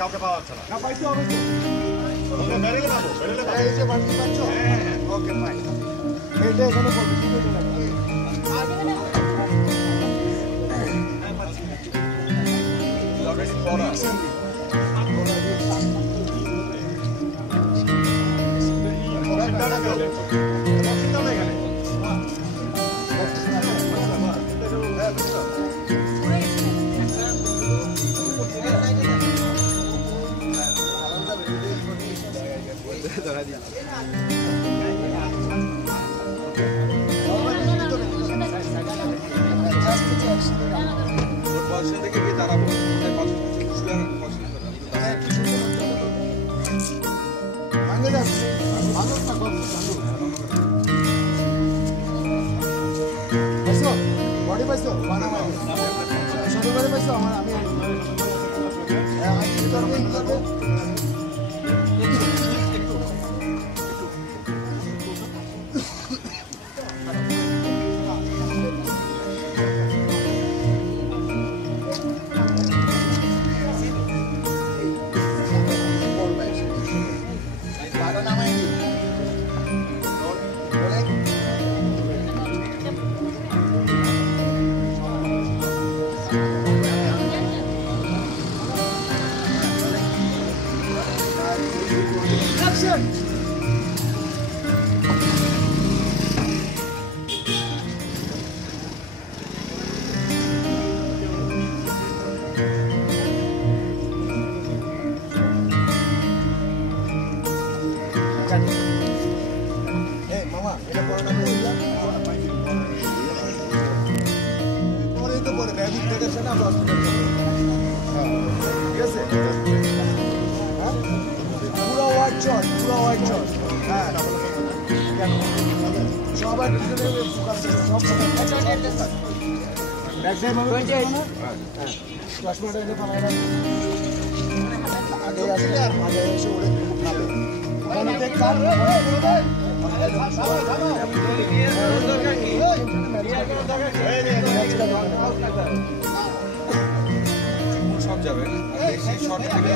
কাউকে পাওয়া যাচ্ছে না পাইতে হবে বেরেলে নামো বেরেলে এই যে বাড়ি পাচ্ছ হ্যাঁ ওকে ফাইন এটা এখানে বলবি ঠিক আছে না অলরেডি পড়া সব যাবে শর্ট থেকে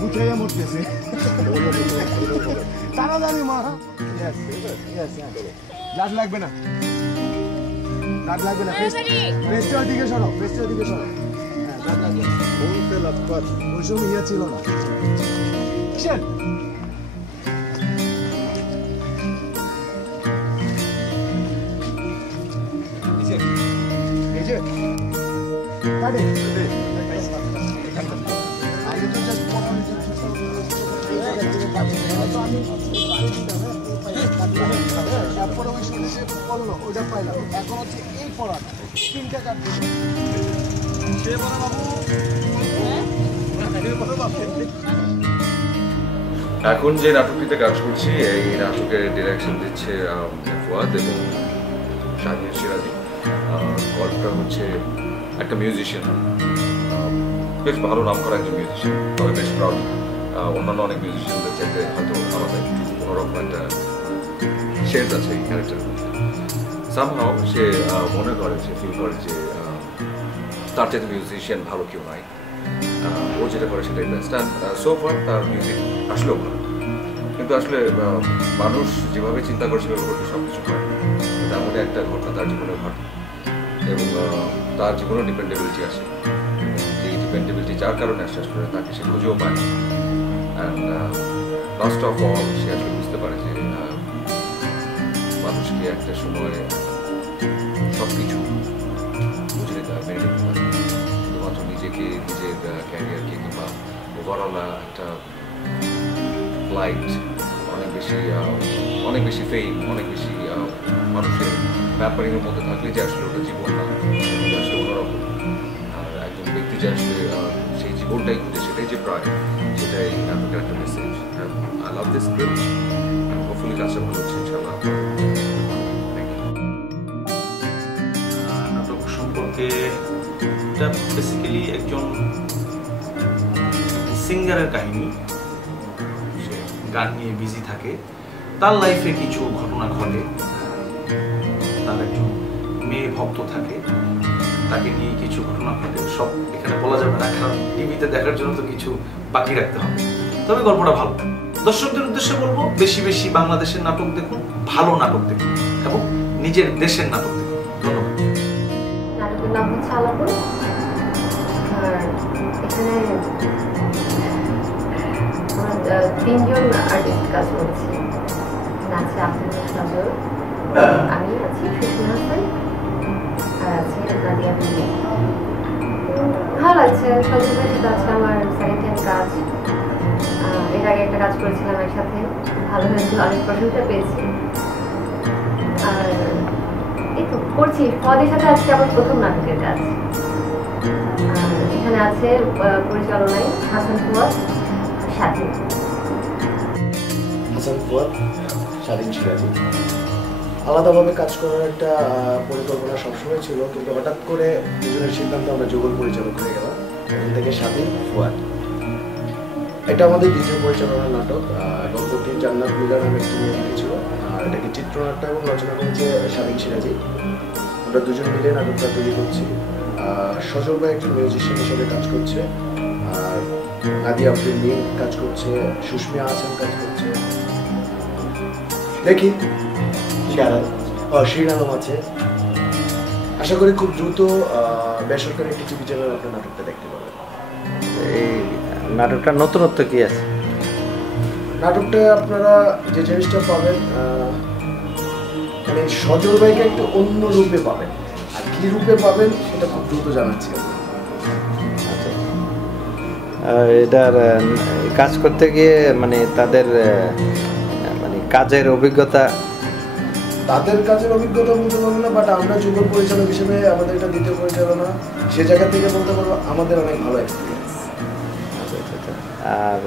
গুছাইয়া মরতেছে তাড়াতাড়ি মা লাট লাগবে না লাট লাগবে না পেস্টের দিকে সরো পেস্টের দিকে সরো হ্যাঁ লাট লাগবে বলতে লাগবে ওই সময় ইয়া ছিল না এই যে কাটে ওটা পাইলাম এখন হচ্ছে এই পড়াটা তিনটা কাটবে এখন যে নাটকটিতে কাজ করছি এই নাটকের ডিরেকশন দিচ্ছে ফুয়াদ এবং শাহিন সিরাজি। গল্পটা হচ্ছে একটা মিউজিশিয়ান, বেশ ভালো নাম করা একজন মিউজিশিয়ান, তবে বেশ প্রাউড। অন্যান্য অনেক মিউজিশিয়ানদের চাইতে হয়তো আলাদা একটু কোনোরকম একটা শেড আছে এই ক্যারেক্টারের মধ্যে। সামহাও সে মনে করে, সে ফিল করে যে তার চাইতে মিউজিশিয়ান ভালো কেউ নাই, ও যেটা করে সেটাই বেস্ট। অ্যান্ড সো ফার তার মিউজিক আসলেও ভালো, কিন্তু আসলে মানুষ যেভাবে চিন্তা করে সেভাবে করতে সব কিছু হয়। তার মধ্যে একটা ঘটনা তার জীবনে ঘটে এবং তার জীবনেও ডিপেন্ডেবিলিটি আসে, যেই ডিপেন্ডেবিলিটি যার কারণে আস্তে আস্তে তাকে সে খুঁজেও পায়। অ্যান্ড লাস্ট অফ অল সে আসলে বুঝতে পারে যে মানুষকে একটা সময় সব কিছু বুঝে নিতে হয়, মেনে নিতে হয়। শুধুমাত্র নিজেকে, নিজের ক্যারিয়ারকে কিংবা ওভারঅল একটা লাইট, অনেক বেশি ফেম, অনেক বেশি মানুষের ব্যাপারিংয়ের মধ্যে থাকলে যে আসলে ওটা জীবন না, ওটা আসলে অন্যরকম। আর একজন ব্যক্তি যে আসলে সেই জীবনটাই খুঁজে, সেটাই যে প্রায়, সেটাই নাটকের একটা message. I love this script, hopefully কাজটা ভালো হচ্ছে ইনশাআল্লাহ। নাটক সম্পর্কে এটা বেসিক্যালি একজন সিঙ্গারের কাহিনী। সে গান নিয়ে বিজি থাকে, তার লাইফে কিছু ঘটনা ঘটে, তার একজন মেয়ে ভক্ত থাকে, তাকে নিয়ে কিছু ঘটনা ঘটে। সব এখানে বলা যাবে না, কারণ টিভিতে দেখার জন্য তো কিছু বাকি রাখতে হবে। তবে গল্পটা ভালো। দর্শকদের উদ্দেশ্যে বলবো, বেশি বেশি বাংলাদেশের নাটক দেখুন, ভালো নাটক দেখুন এবং নিজের দেশের নাটক দেখুন। ধন্যবাদ। নাটকের নাম হচ্ছে আলাপুর। আর এখানে আমার 3 জন আর্টিস্ট কাজ করছে। আছে আব্দুল সাজর, আমি আছি সুস্মিতা হাসান, আর আছে নাদিয়া বিবি। ভালো লাগছে, সজল ভাইয়ের সাথে আছে আমার সেকেন্ড টাইম কাজ। এর আগে একটা কাজ করেছিলাম একসাথে, ভালো হয়েছে, অনেক প্রশংসা পেয়েছি। আর এই তো করছি, ফদের সাথে আজকে আমার প্রথম নাটকের কাজ। আর এখানে আছে পরিচালনায় হাসান ফুয়াদ, স্বাধীন। হাসান ফুয়াদ, স্বাধীন সিরাজি। আলাদাভাবে কাজ করার একটা পরিকল্পনা সবসময় ছিল, কিন্তু হঠাৎ করে দুজনের সিদ্ধান্ত আমরা যুগল পরিচালক হয়ে গেলাম। এখান থেকে স্বাধীন ফুয়াদ। এটা আমাদের দ্বিতীয় পরিচালনার নাটক। গল্পটি জান্নাত মিলা নামে একটি মেয়ে লিখেছিল, আর এটাকে চিত্রনাট্য এবং রচনা করেছে স্বাধীন সিরাজি। আমরা দুজন মিলে নাটকটা তৈরি করছি। সজল ভাই একজন মিউজিশিয়ান হিসেবে কাজ করছে, আর নাদিয়া আফরিন কাজ করছে, সুস্মিতা হাসান কাজ করছে, দেখি শ্রীরাম আছে। আশা করি খুব দ্রুত বেসরকারি একটি টিভি চ্যানেল আপনার নাটকটা দেখতে পাবেন। এই নাটকটার নতুনত্ব কি আছে? নাটকটা আপনারা যে জিনিসটা পাবেন, মানে সজল ভাইকে একটা অন্য রূপে পাবেন, আর কি রূপে পাবেন সেটা খুব দ্রুত জানাচ্ছি। এটার কাজ করতে গিয়ে মানে তাদের মানে কাজের অভিজ্ঞতা, তাদের কাজের অভিজ্ঞতা বলতে পারবো না, বাট আমরা যুগল পরিচালক হিসেবে আমাদের এটা দ্বিতীয় পরিচালনা, সে জায়গা থেকে বলতে পারবো আমাদের অনেক ভালো এক্সপিরিয়েন্স। আর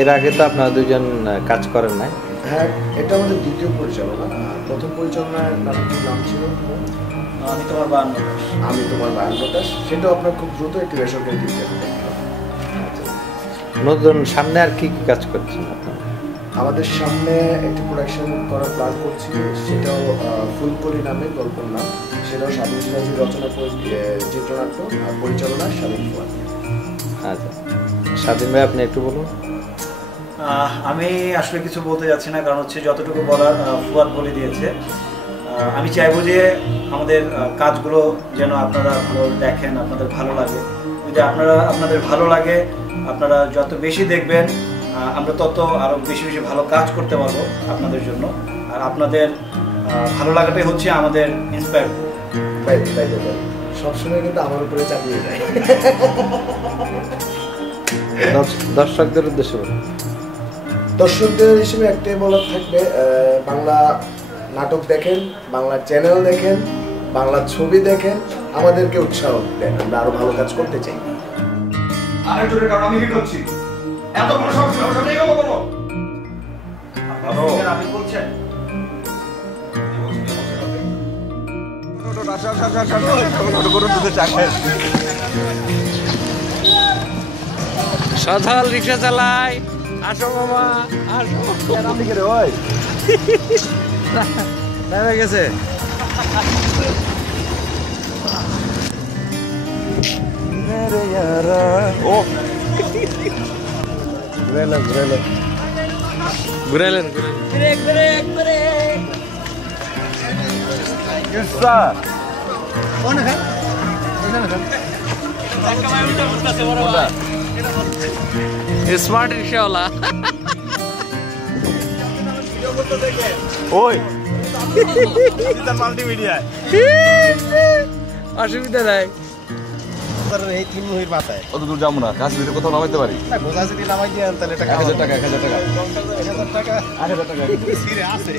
এর আগে তো আপনারা দুজন কাজ করেন নাই? হ্যাঁ, এটা আমাদের দ্বিতীয় পরিচালনা। প্রথম পরিচালনার নাটকটির নাম ছিল আমি তোমার 52 আমি তোমার 52টা। সেটাও আপনার খুব দ্রুত একটি বেসরকারি টিভি চ্যানেল। নতুন সামনে আর কি কি কাজ করছেন আপনারা? আমাদের সামনে একটি প্রোডাকশন করার প্ল্যান করছি, সেটাও ফুলকলি নামে গল্পের নাম। সেটাও স্বাধীন সিরাজির রচনা, চিত্রনাট্য আর পরিচালনা স্বাধীন ফুয়াদ। আচ্ছা, স্বাধীন ভাই আপনি একটু বলুন। আমি আসলে কিছু বলতে যাচ্ছি না, কারণ হচ্ছে যতটুকু বলার ফুয়াদ বলে দিয়েছে। আমি চাইবো যে আমাদের কাজগুলো যেন আপনারা ভালো দেখেন, আপনাদের ভালো লাগে। যদি আপনাদের ভালো লাগে, আপনারা যত বেশি দেখবেন, আমরা তত আরও বেশি বেশি ভালো কাজ করতে পারবো আপনাদের জন্য। আর আপনাদের ভালো লাগাটাই হচ্ছে আমাদের ইন্সপায়ার। সবসময় কিন্তু আমার উপরে চাপিয়ে যায়। দর্শকদের উদ্দেশ্যে বলুন। দর্শকদের হিসেবে একটাই বলার থাকবে, বাংলা নাটক দেখেন, বাংলা চ্যানেল দেখেন, বাংলা ছবি দেখেন, আমাদেরকে উৎসাহ দেন, আমরা আরো ভালো কাজ করতে চাই। আরেকজনের কারণ আমি হিট হচ্ছি, এত বড় সমস্যা নেই গো বলো। আপনি বলছেন সজল রিক্সা চালায়, আসো মামা আসো। নেমে গেছে। ও ঘুরাইলেন স্মার্ট রিক্সাওয়ালা। ওই মাল্টিমিডিয়ায় অসুবিধা নাই। এই 3 মুহির মাথায় অত দূর যাবো না, কাজ ভিডিও কোথাও নামাইতে পারি। বোঝা যদি নামাই দিয়ে তাহলে 1000 টাকা 1000 টাকা 1000 টাকা 1000 টাকা আছে।